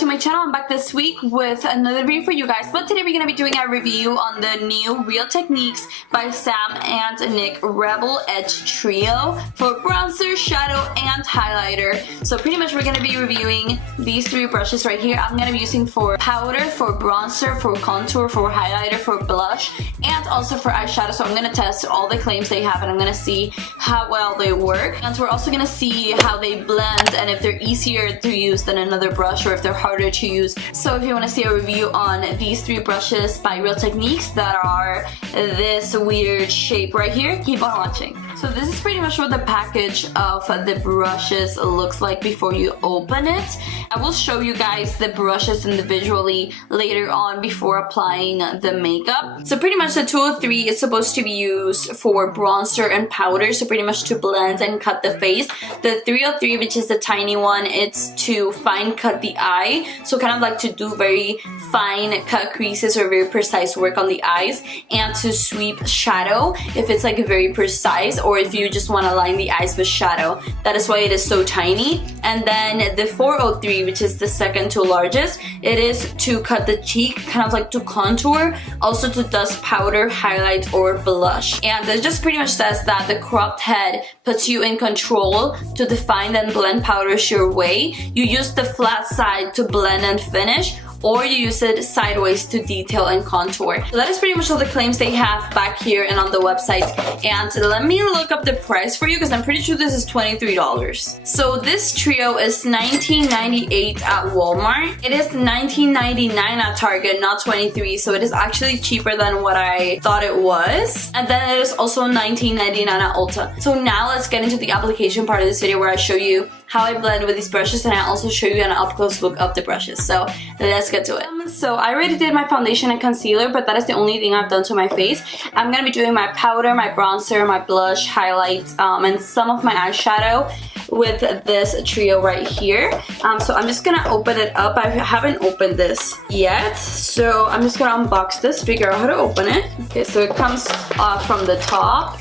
to my channel. I'm back this week with another video for you guys, but today we're going to be doing a review on the new Real Techniques by Sam and Nick Rebel Edge Trio for bronzer, shadow, and highlighter. So pretty much we're going to be reviewing these three brushes right here. I'm going to be using for powder, for bronzer, for contour, for highlighter, for blush, and also for eyeshadow. So I'm going to test all the claims they have and I'm going to see how well they work. And we're also going to see how they blend and if they're easier to use than another brush or if they're harder to use. So if you want to see a review on these three brushes by Real Techniques that are this weird shape right here, keep on watching. So this is pretty much what the package of the brushes looks like before you open it. I will show you guys the brushes individually later on before applying the makeup. So pretty much the 203 is supposed to be used for bronzer and powder, so pretty much to blend and cut the face. The 303, which is the tiny one, it's to fine cut the eye, so kind of like to do very fine cut creases or very precise work on the eyes, and to sweep shadow if it's like very precise or if you just want to line the eyes with shadow. That is why it is so tiny. And then the 403, which is the second to largest, it is to cut the cheek, kind of like to contour, also to dust powder, highlight, or blush. And it just pretty much says that the cropped head puts you in control to define and blend powders your way. You use the flat side to blend and finish, or you use it sideways to detail and contour. So that is pretty much all the claims they have back here and on the website. And let me look up the price for you because I'm pretty sure this is $23. So this trio is $19.98 at Walmart. It is $19.99 at Target, not $23, so it is actually cheaper than what I thought it was. And then it is also $19.99 at Ulta. So now let's get into the application part of this video where I show you how I blend with these brushes and I also show you an up-close look of the brushes. So let's get to it. So I already did my foundation and concealer, but that is the only thing I've done to my face. I'm gonna be doing my powder, my bronzer, my blush, highlight, and some of my eyeshadow with this trio right here. So I'm just gonna open it up. I haven't opened this yet, so I'm just gonna unbox this, figure out how to open it. Okay, so it comes off from the top,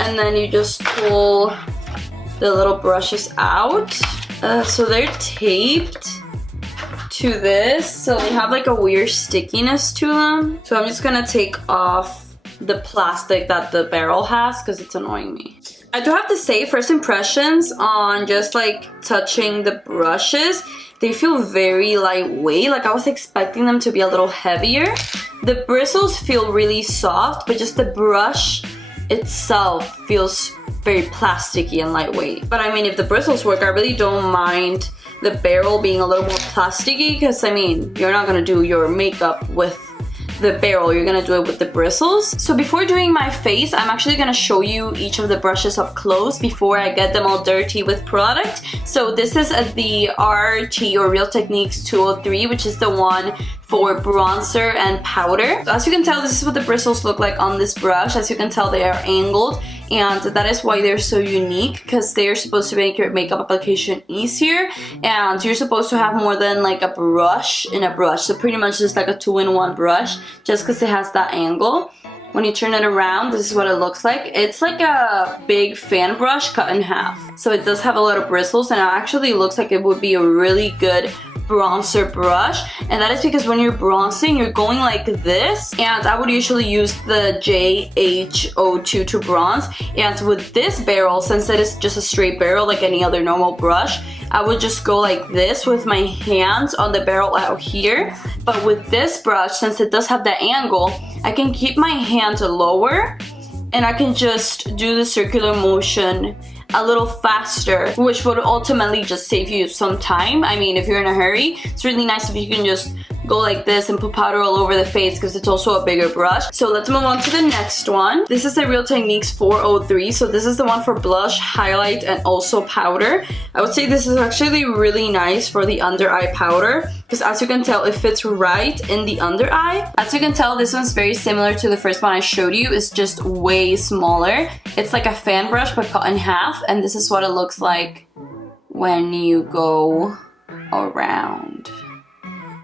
and then you just pull the little brushes out. So they're taped to this, so they have like a weird stickiness to them. So I'm just gonna take off the plastic that the barrel has because it's annoying me. I do have to say, first impressions on just like touching the brushes, they feel very lightweight. Like I was expecting them to be a little heavier. The bristles feel really soft, but just the brush itself feels very plasticky and lightweight. But I mean, if the bristles work, I really don't mind the barrel being a little more plasticky because I mean, you're not gonna do your makeup with the barrel, you're gonna do it with the bristles. So before doing my face, I'm actually gonna show you each of the brushes up close before I get them all dirty with product. So this is the RT or Real Techniques 203, which is the one for bronzer and powder. So as you can tell, this is what the bristles look like on this brush. As you can tell, they are angled, and that is why they're so unique, because they are supposed to make your makeup application easier, and you're supposed to have more than like a brush in a brush. So pretty much just like a two-in-one brush, just because it has that angle. When you turn it around, this is what it looks like. It's like a big fan brush cut in half. So it does have a lot of bristles, and it actually looks like it would be a really good bronzer brush, and that is because when you're bronzing, you're going like this, and I would usually use the JH02 to bronze, and with this barrel, since it is just a straight barrel like any other normal brush, I would just go like this with my hands on the barrel out here. But with this brush, since it does have that angle, I can keep my hands lower and I can just do the circular motion a little faster, which would ultimately just save you some time. I mean, if you're in a hurry, it's really nice if you can just go like this and put powder all over the face because it's also a bigger brush. So let's move on to the next one. This is the Real Techniques 403. So this is the one for blush, highlight, and also powder. I would say this is actually really nice for the under eye powder because as you can tell, it fits right in the under eye. As you can tell, this one's very similar to the first one I showed you. It's just way smaller. It's like a fan brush but cut in half, and this is what it looks like when you go around.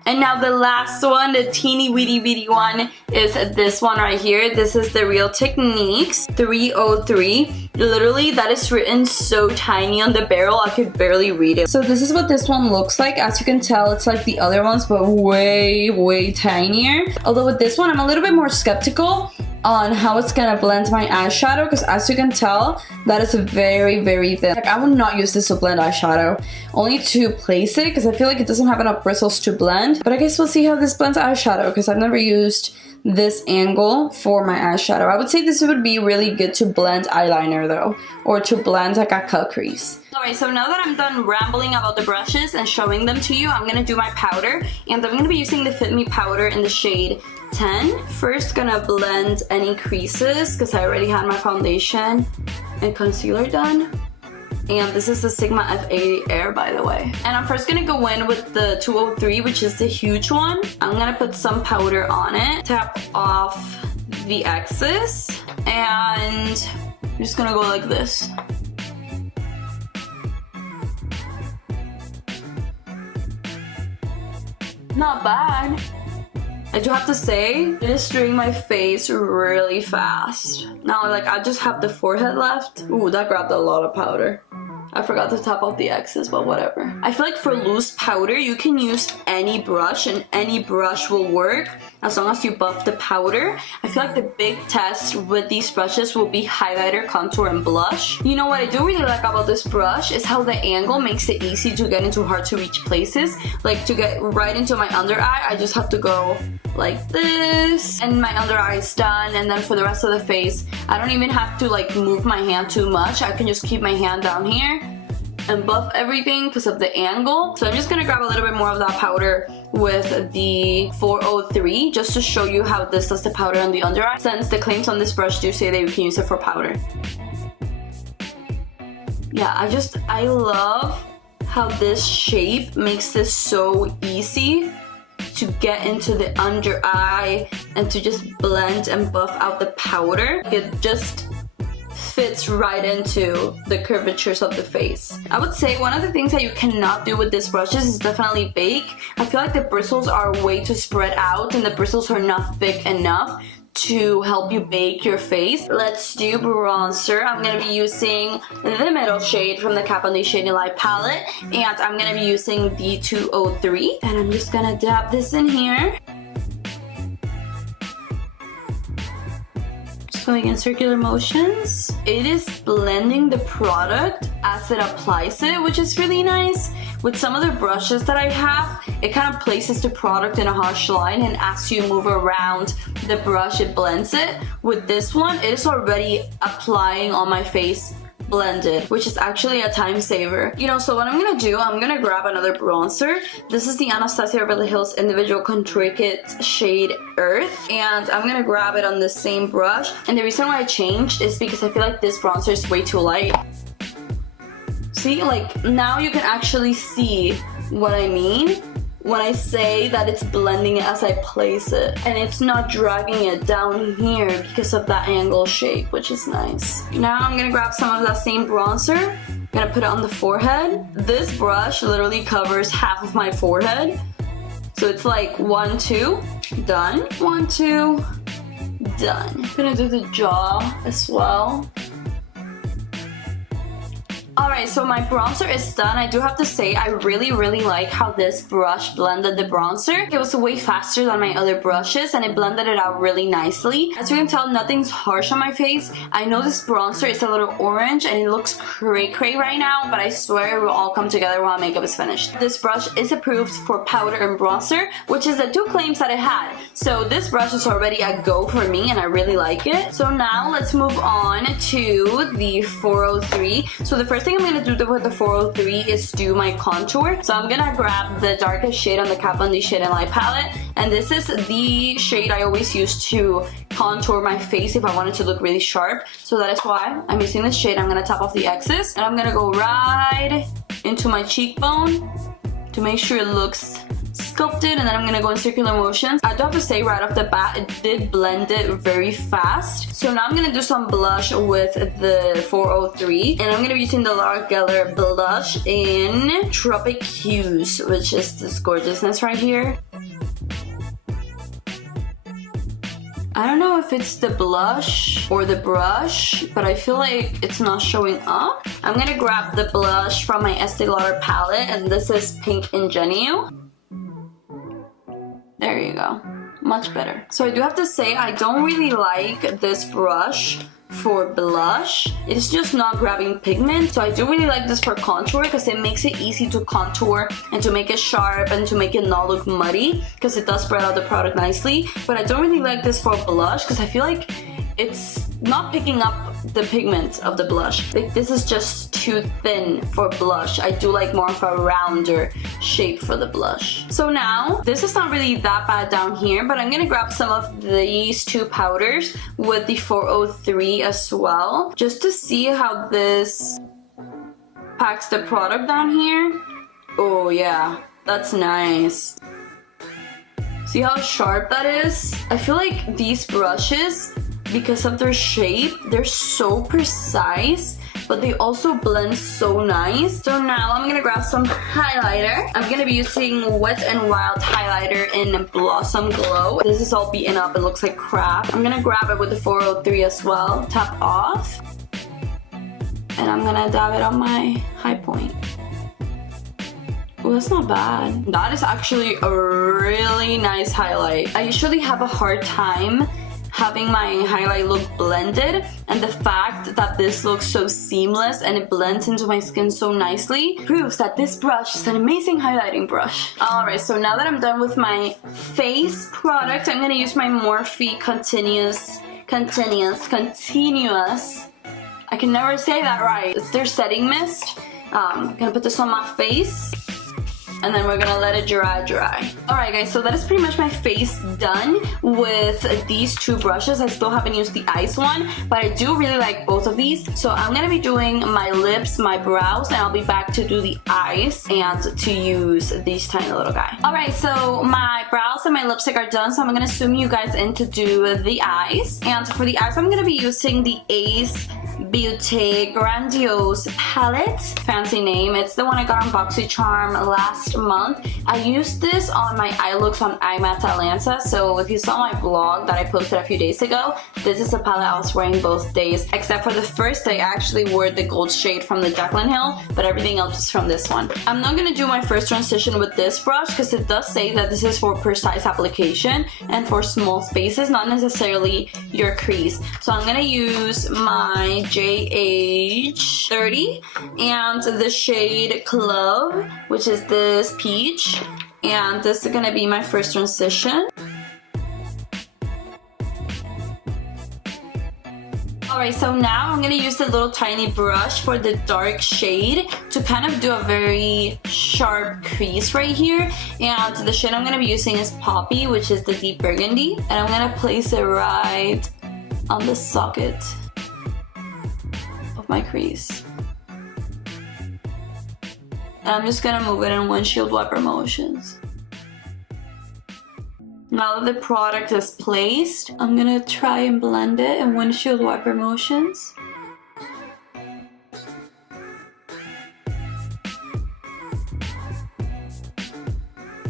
And now the last one, the teeny weedy weedy one, is this one right here. This is the Real Techniques 303. Literally, that is written so tiny on the barrel, I could barely read it. So this is what this one looks like. As you can tell, it's like the other ones, but way tinier. Although with this one, I'm a little bit more skeptical on how it's gonna blend my eyeshadow, because as you can tell, that is very thin. Like, I would not use this to blend eyeshadow, only to place it, because I feel like it doesn't have enough bristles to blend. But I guess we'll see how this blends eyeshadow, because I've never used this angle for my eyeshadow. I would say this would be really good to blend eyeliner though, or to blend like a cut crease. Alright, so now that I'm done rambling about the brushes and showing them to you, I'm gonna do my powder, and I'm gonna be using the Fit Me Powder in the shade 10. First, gonna blend any creases, because I already had my foundation and concealer done. And this is the Sigma F80 Air, by the way. And I'm first gonna go in with the 203, which is the huge one. I'm gonna put some powder on it, tap off the excess, and I'm just gonna go like this. Not bad. I do have to say, it is doing my face really fast. Now, like, I just have the forehead left. Ooh, that grabbed a lot of powder. I forgot to tap off the excess, but whatever. I feel like for loose powder, you can use any brush, and any brush will work as long as you buff the powder. I feel like the big test with these brushes will be highlighter, contour, and blush. You know what I do really like about this brush is how the angle makes it easy to get into hard to reach places. Like, to get right into my under eye, I just have to go like this, and my under eye is done. And then for the rest of the face, I don't even have to like move my hand too much. I can just keep my hand down here and buff everything because of the angle. So I'm just gonna grab a little bit more of that powder with the 403 just to show you how this does the powder on the under eye, since the claims on this brush do say that you can use it for powder. Yeah, I love how this shape makes this so easy to get into the under eye and to just blend and buff out the powder. It just fits right into the curvatures of the face. I would say one of the things that you cannot do with these brushes is definitely bake. I feel like the bristles are way too spread out and the bristles are not thick enough to help you bake your face. Let's do bronzer. I'm gonna be using the middle shade from the Kat Von D Shading Light palette, and I'm gonna be using the 203, and I'm just gonna dab this in here. Going in circular motions. It is blending the product as it applies it, which is really nice. With some of the brushes that I have, it kind of places the product in a harsh line, and as you move around the brush, it blends it. With this one, it is already applying on my face blended, which is actually a time saver. You know, so what I'm gonna do, I'm gonna grab another bronzer. This is the Anastasia Beverly Hills Individual Contour Kit shade Earth, and I'm gonna grab it on the same brush. And the reason why I changed is because I feel like this bronzer is way too light. See, like, now you can actually see what I mean when I say that it's blending it as I place it, and it's not dragging it down here because of that angle shape, which is nice. Now I'm gonna grab some of that same bronzer. I'm gonna put it on the forehead. This brush literally covers half of my forehead, so it's like 1, 2, done. 1, 2, done. I'm gonna do the jaw as well. Alright, so my bronzer is done. I do have to say, I really like how this brush blended the bronzer. It was way faster than my other brushes, and it blended it out really nicely. As you can tell, nothing's harsh on my face. I know this bronzer is a little orange and it looks cray-cray right now, but I swear it will all come together while makeup is finished. This brush is approved for powder and bronzer, which is the 2 claims that it had. So this brush is already a go for me, and I really like it. So now let's move on to the 403. So the first thing I'm gonna do with the 403 is do my contour. So I'm gonna grab the darkest shade on the Kat Von D Shading Light palette, and this is the shade I always use to contour my face if I want it to look really sharp. So that is why I'm using this shade. I'm gonna tap off the excess, and I'm gonna go right into my cheekbone to make sure it looks sculpted, and then I'm gonna go in circular motions. I do have to say right off the bat, it did blend it very fast. So now I'm gonna do some blush with the 403, and I'm gonna be using the Laura Geller blush in Tropic Hues, which is this gorgeousness right here. I don't know if it's the blush or the brush, but I feel like it's not showing up. I'm gonna grab the blush from my Estee Lauder palette, and this is Pink Ingenue. There you go. Much better. So I do have to say, I don't really like this brush for blush. It's just not grabbing pigment. So I do really like this for contour because it makes it easy to contour and to make it sharp and to make it not look muddy, because it does spread out the product nicely. But I don't really like this for blush because I feel like it's not picking up the pigment of the blush. Like, this is just too thin for blush. I do like more of a rounder shape for the blush. So now, this is not really that bad down here, but I'm gonna grab some of these two powders with the 403 as well, just to see how this packs the product down here. Oh yeah, that's nice. See how sharp that is? I feel like these brushes, because of their shape, they're so precise, but they also blend so nice. So now I'm gonna grab some highlighter. I'm gonna be using Wet n Wild highlighter in Blossom Glow. This is all beaten up, it looks like crap. I'm gonna grab it with the 403 as well, tap off, and I'm gonna dab it on my high point. Oh, that's not bad. That is actually a really nice highlight. I usually have a hard time having my highlight look blended, and the fact that this looks so seamless and it blends into my skin so nicely proves that this brush is an amazing highlighting brush. Alright, so now that I'm done with my face product, I'm gonna use my Morphe Continuous. I can never say that right. It's their setting mist. I'm gonna put this on my face, and then we're gonna let it dry. Alright guys, so that is pretty much my face done with these two brushes. I still haven't used the ice one, but I do really like both of these. So I'm gonna be doing my lips, my brows, and I'll be back to do the eyes and to use these tiny little guy. Alright, so my brows and my lipstick are done, so I'm gonna zoom you guys in to do the eyes. And for the eyes, I'm gonna be using the Beaute Grandiose palette. Fancy name. It's the one I got on BoxyCharm last month. I used this on my eye looks on iMatte Atlanta, so if you saw my vlog that I posted a few days ago, this is the palette I was wearing both days, except for the first day I actually wore the gold shade from the Jaclyn Hill, but everything else is from this one. I'm not gonna do my first transition with this brush because it does say that this is for precise application and for small spaces, not necessarily your crease. So I'm gonna use my JH 30 and the shade Clove, which is this peach, and this is gonna be my first transition. Alright, so now I'm gonna use the little tiny brush for the dark shade to kind of do a very sharp crease right here. And the shade I'm gonna be using is Poppy, which is the deep burgundy, and I'm gonna place it right on the socket of my crease. And I'm just gonna move it in windshield wiper motions. Now that the product is placed, I'm gonna try and blend it in windshield wiper motions.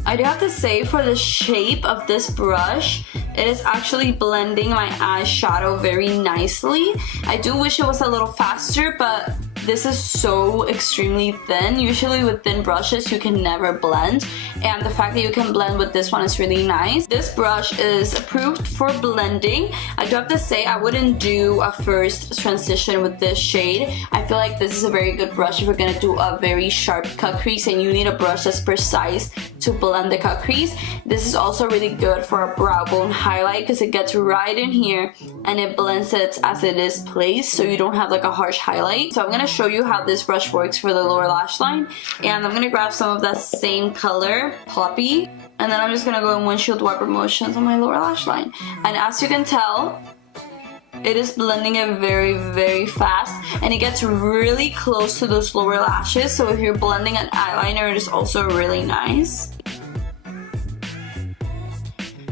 I do have to say, for the shape of this brush, it is actually blending my eyeshadow very nicely. I do wish it was a little faster, but this is so extremely thin. Usually with thin brushes you can never blend, and the fact that you can blend with this one is really nice. This brush is approved for blending. I do have to say, I wouldn't do a first transition with this shade. I feel like this is a very good brush if you're gonna do a very sharp cut crease and you need a brush that's precise to blend the cut crease. This is also really good for a brow bone highlight because it gets right in here and it blends it as it is placed, so you don't have like a harsh highlight. So I'm gonna show you how this brush works for the lower lash line, and I'm gonna grab some of that same color, Poppy, and then I'm just gonna go in windshield wiper motions on my lower lash line. And as you can tell, it is blending it very, very fast, and it gets really close to those lower lashes, so if you're blending an eyeliner, it is also really nice.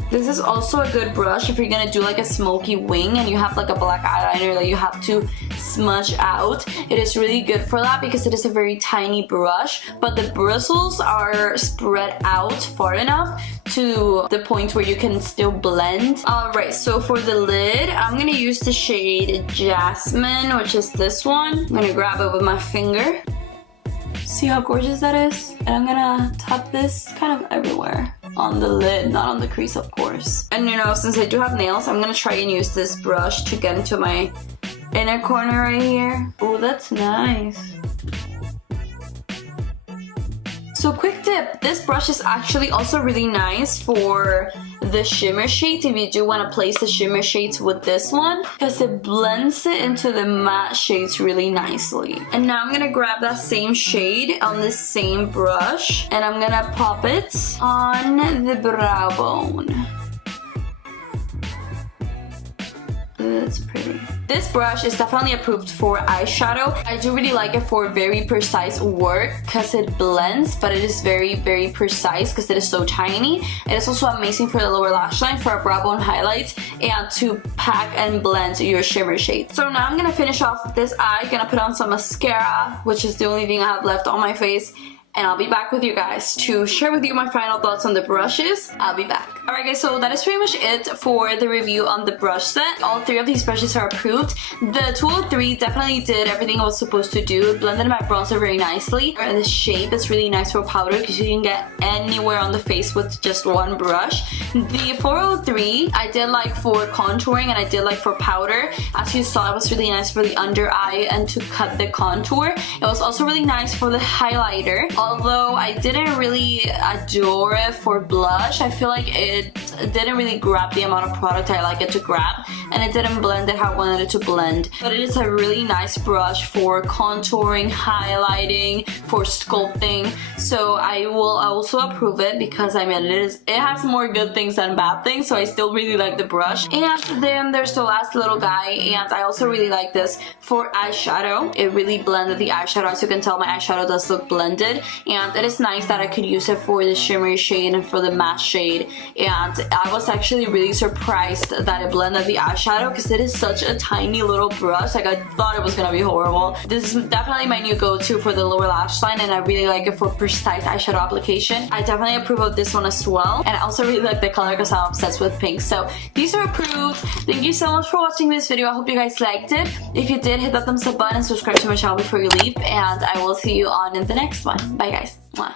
This is also a good brush if you're gonna do like a smoky wing and you have like a black eyeliner that you have to smudge out. It is really good for that because it is a very tiny brush, but the bristles are spread out far enough to the point where you can still blend. Alright, so for the lid, I'm gonna use the shade Jasmine, which is this one. I'm gonna grab it with my finger. See how gorgeous that is? And I'm gonna tap this kind of everywhere. On the lid, not on the crease, of course. And you know, since I do have nails, I'm gonna try and use this brush to get into my inner corner right here. Oh, that's nice. So quick tip, this brush is actually also really nice for the shimmer shades if you do want to place the shimmer shades with this one, because it blends it into the matte shades really nicely. And now I'm gonna grab that same shade on this same brush and I'm gonna pop it on the brow bone. That's pretty. This brush is definitely approved for eyeshadow. I do really like it for very precise work because it blends, but it is very, very precise because it is so tiny. It is also amazing for the lower lash line, for a brow bone highlight, and to pack and blend your shimmer shade. So now I'm gonna finish off this eye. Gonna put on some mascara, which is the only thing I have left on my face. And I'll be back with you guys to share with you my final thoughts on the brushes. I'll be back. Alright guys, so that is pretty much it for the review on the brush set. All three of these brushes are approved. The 203 definitely did everything it was supposed to do. It blended my bronzer very nicely. And the shape is really nice for powder because you can get anywhere on the face with just one brush. The 403 I did like for contouring and I did like for powder. As you saw, it was really nice for the under eye and to cut the contour. It was also really nice for the highlighter. Although I didn't really adore it for blush, I feel like it didn't really grab the amount of product I like it to grab, and it didn't blend it how I wanted it to blend. But it is a really nice brush for contouring, highlighting, for sculpting, so I will also approve it because I mean it has more good things than bad things, so I still really like the brush. And then there's the last little guy, and I also really like this for eyeshadow. It really blended the eyeshadow. As you can tell, my eyeshadow does look blended. And it is nice that I could use it for the shimmery shade and for the matte shade. And I was actually really surprised that it blended the eyeshadow because it is such a tiny little brush. Like, I thought it was gonna be horrible. This is definitely my new go-to for the lower lash line, and I really like it for precise eyeshadow application. I definitely approve of this one as well. And I also really like the color because I'm obsessed with pink. So these are approved. Thank you so much for watching this video. I hope you guys liked it. If you did, hit that thumbs up button and subscribe to my channel before you leave. And I will see you on in the next one. Bye guys. Mwah.